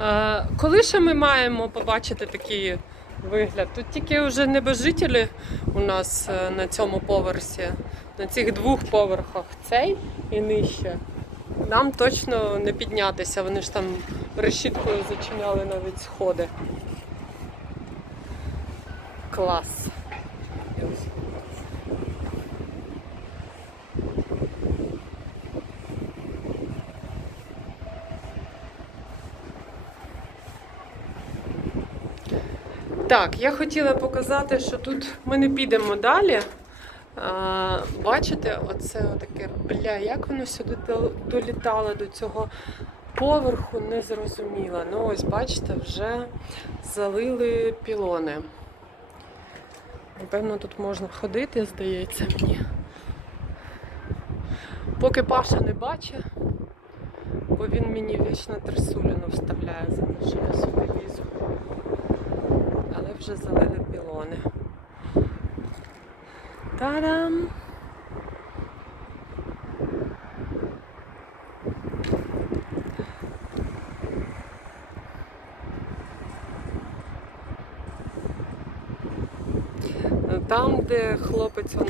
Е, Коли ще ми маємо побачити такий вигляд? Тут тільки вже небожителі у нас е, на цьому поверсі, на цих двох поверхах, цей і нижче. Нам точно не піднятися, вони ж там решіткою зачиняли навіть сходи. Клас. Так, я хотіла показати, що тут ми не підемо далі. А, бачите, оце таке, бля, як воно сюди долітало до цього поверху, не зрозуміло. Ну ось, бачите, вже залили пілони. Напевно, тут можна ходити, здається мені. Поки Паша не бачить, бо він мені вічно трясуліну вставляє за те, я сюди вже залили пілони. Та-дам! Там, де хлопець он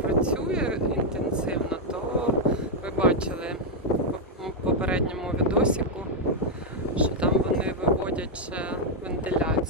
працює інтенсивно, то ви бачили в попередньому відосіку, що там вони виводять ще вентиляцію.